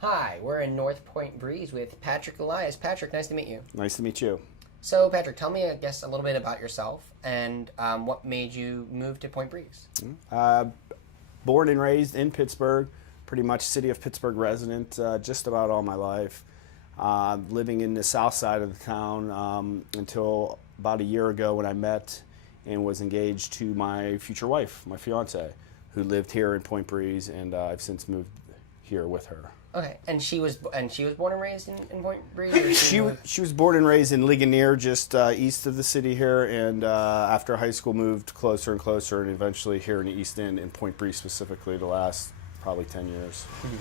Hi, we're in North Point Breeze with Patrick Elias. Patrick, nice to meet you. Nice to meet you. So, Patrick, tell me, I guess, a little bit about yourself and what made you move to Point Breeze. Born and raised in Pittsburgh, pretty much city of Pittsburgh resident just about all my life. Living in the south side of the town until about a year ago when I met and was engaged to my future wife, my fiance, who lived here in Point Breeze, and I've since moved here with her. Okay, and she was born and raised in Point Breeze? Or she was born and raised in Ligonier, just east of the city here, and after high school moved closer and closer, and eventually here in the East End, in Point Breeze specifically, the last probably 10 years. Mm-hmm.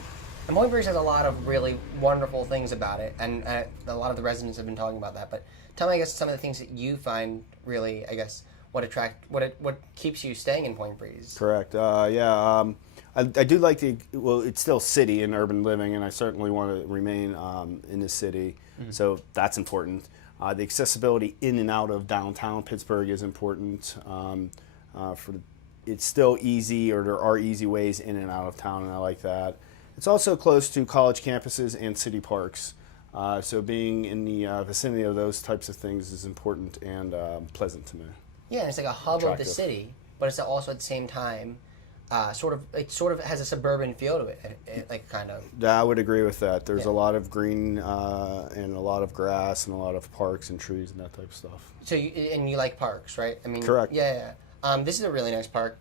And Point Breeze has a lot of really wonderful things about it, and a lot of the residents have been talking about that. But tell me, I guess, some of the things that you find really, I guess, what keeps you staying in Point Breeze. Correct. I do like it's still city and urban living, and I certainly want to remain in the city, so that's important. The accessibility in and out of downtown Pittsburgh is important. It's still easy, or there are easy ways in and out of town, and I like that. It's also close to college campuses and city parks, so being in the vicinity of those types of things is important and pleasant to me. Yeah, and it's like a hub of the city, but it's also at the same time it sort of has a suburban feel to it, like kind of. Yeah, I would agree with that. There's a lot of green and a lot of grass and a lot of parks and trees and that type of stuff. So you like parks, right? I mean, correct. Yeah. This is a really nice park.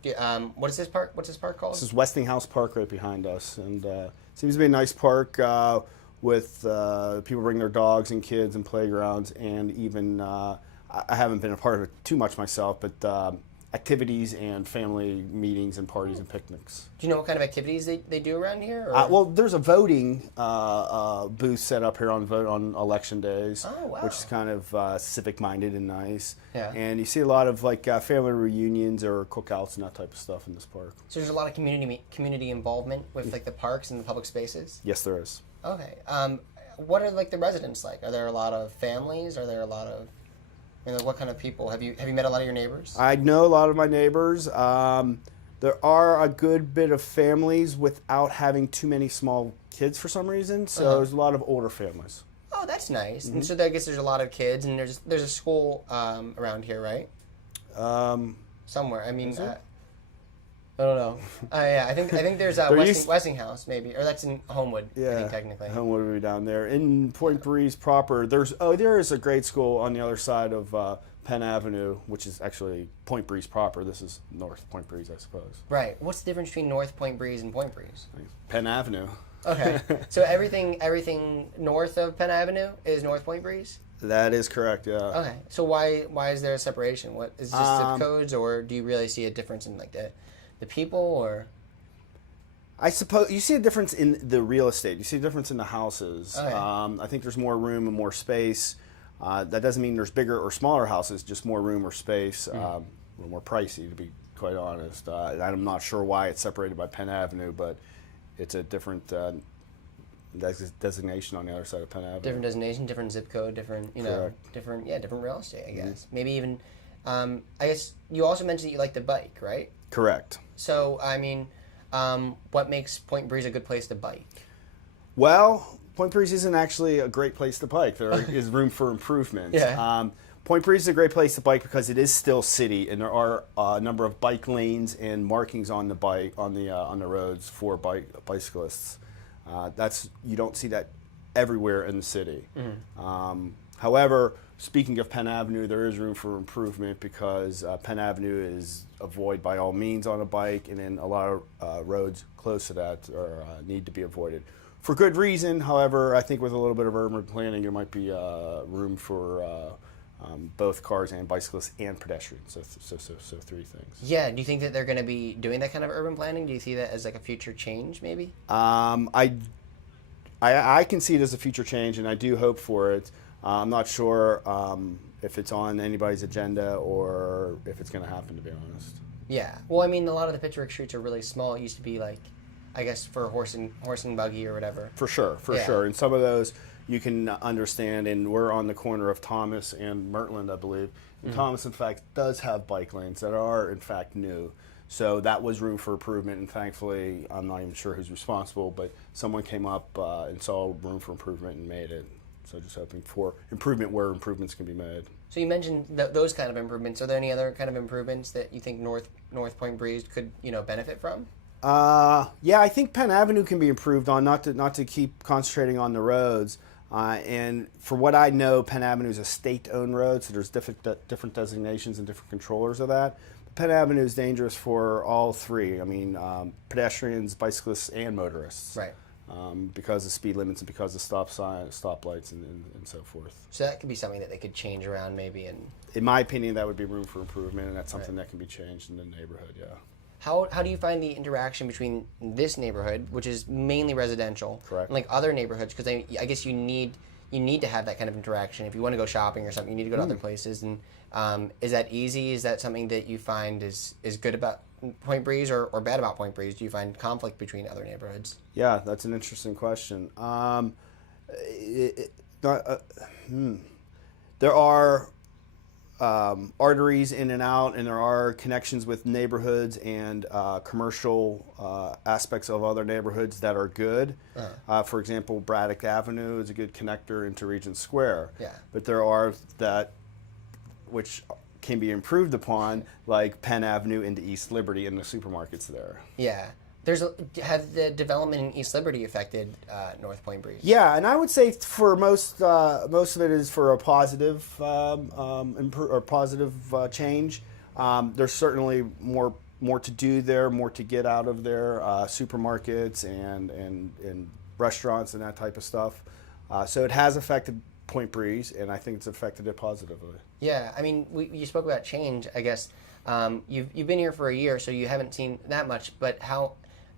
What is this park? What's this park called? This is Westinghouse Park right behind us, and seems to be a nice park with people bring their dogs and kids and playgrounds, and even I haven't been a part of it too much myself, but activities and family meetings and parties and picnics. Do you know what kind of activities they do around here? Well, there's a voting booth set up here on election days, which is kind of civic-minded and nice. Yeah. And you see a lot of family reunions or cookouts and that type of stuff in this park. So there's a lot of community involvement with the parks and the public spaces? Yes, there is. Okay. What are the residents like? Are there a lot of families? Are there a lot of... what kind of people? Have you met a lot of your neighbors? I know a lot of my neighbors. There are a good bit of families without having too many small kids for some reason, so there's a lot of older families. Oh, that's nice. And so I guess there's a lot of kids, and there's a school around here, right? Somewhere. I mean, I don't know. Yeah, I think there's Westinghouse maybe, or that's in Homewood. Yeah, I think technically. Homewood would be down there. In Point Breeze proper, there is a great school on the other side of Penn Avenue, which is actually Point Breeze proper. This is North Point Breeze, I suppose. Right. What's the difference between North Point Breeze and Point Breeze? Penn Avenue. Okay. So everything north of Penn Avenue is North Point Breeze? That is correct. Yeah. Okay. So why is there a separation? What is it just zip codes, or do you really see a difference in the people, or? I suppose you see a difference in the real estate. You see a difference in the houses. Okay. I think there's more room and more space. That doesn't mean there's bigger or smaller houses, just more room or space. A little more pricey, to be quite honest. I'm not sure why it's separated by Penn Avenue, but it's a different designation on the other side of Penn Avenue. Different designation, different zip code, different different real estate, I guess. Maybe even, I guess you also mentioned that you like to bike, right? Correct. So, I mean, what makes Point Breeze a good place to bike? Well, Point Breeze isn't actually a great place to bike. There is room for improvement. Yeah. Point Breeze is a great place to bike because it is still city, and there are a number of bike lanes and markings on the roads for bicyclists. You don't see that everywhere in the city. However, speaking of Penn Avenue, there is room for improvement because Penn Avenue is avoided by all means on a bike, and then a lot of roads close to that need to be avoided. For good reason, however, I think with a little bit of urban planning, there might be room for both cars and bicyclists and pedestrians, so three things. Yeah, do you think that they're going to be doing that kind of urban planning? Do you see that as like a future change, maybe? I can see it as a future change, and I do hope for it. I'm not sure if it's on anybody's agenda or if it's going to happen, to be honest. Yeah. Well, I mean, a lot of the Pittsburgh streets are really small. It used to be like, I guess, for horse and buggy or whatever. For sure. And some of those, you can understand, and we're on the corner of Thomas and Mertland, I believe. And Thomas, in fact, does have bike lanes that are, in fact, new. So that was room for improvement, and thankfully, I'm not even sure who's responsible, but someone came up and saw room for improvement and made it. So just hoping for improvement where improvements can be made. So you mentioned those kind of improvements. Are there any other kind of improvements that you think North Point Breeze could, benefit from? Yeah, I think Penn Avenue can be improved on, not to keep concentrating on the roads. And for what I know, Penn Avenue is a state-owned road, so there's different designations and different controllers of that. Penn Avenue is dangerous for all three. I mean, pedestrians, bicyclists, and motorists. Right. Because of speed limits and because of stop signs, stoplights, and so forth. So that could be something that they could change around maybe. And in my opinion, that would be room for improvement, and that's something that can be changed in the neighborhood, yeah. How do you find the interaction between this neighborhood, which is mainly residential, correct, and like other neighborhoods? Because I guess you need to have that kind of interaction. If you want to go shopping or something, you need to go to other places. And is that easy? Is that something that you find is good about Point Breeze or bad about Point Breeze? Do you find conflict between other neighborhoods? Yeah, that's an interesting question. There are arteries in and out, and there are connections with neighborhoods and commercial aspects of other neighborhoods that are good. For example, Braddock Avenue is a good connector into Regent Square. Yeah. But there are that which can be improved upon, like Penn Avenue into East Liberty and the supermarkets there. Yeah. Have the development in East Liberty affected North Point Breeze? Yeah, and I would say for most of it is for a positive change. There's certainly more to do there, more to get out of there, supermarkets and restaurants and that type of stuff. So it has affected Point Breeze, and I think it's affected it positively. Yeah, I mean, you spoke about change. I guess you've been here for a year, so you haven't seen that much. But how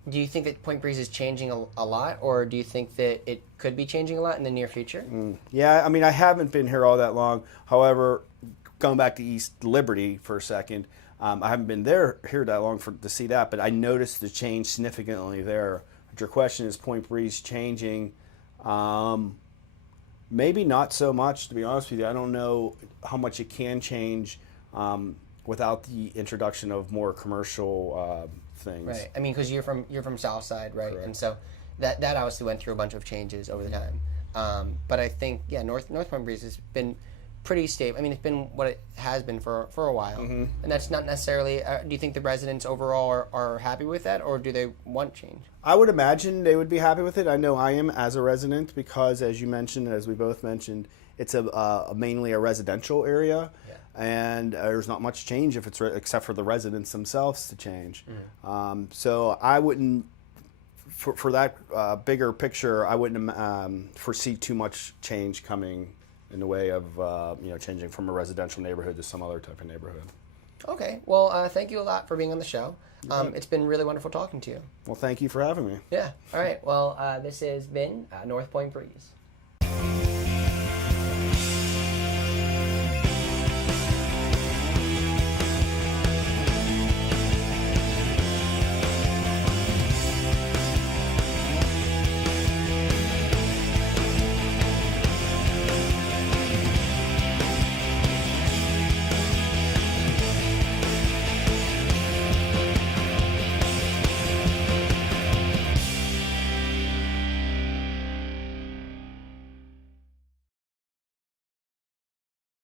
do you think that Point Breeze is changing a lot, or do you think that it could be changing a lot in the near future? Yeah, I mean, I haven't been here all that long. However, going back to East Liberty for a second, I haven't been here that long to see that, but I noticed the change significantly there. But your question is Point Breeze changing? Maybe not so much, to be honest with you. I don't know how much it can change without the introduction of more commercial things. Right. I mean, because you're from South Side, right? Correct. And so that obviously went through a bunch of changes over the time. But I think North Point Breeze has been pretty stable. I mean, it's been what it has been for a while, and that's not necessarily. Do you think the residents overall are happy with that, or do they want change? I would imagine they would be happy with it. I know I am as a resident because, as you mentioned, as we both mentioned, it's mainly a residential area, and there's not much change if it's except for the residents themselves to change. So I wouldn't, for that bigger picture, I wouldn't foresee too much change coming in the way of changing from a residential neighborhood to some other type of neighborhood. Okay. Well, thank you a lot for being on the show. It's been really wonderful talking to you. Well, thank you for having me. Yeah. All right. Well, this has been North Point Breeze.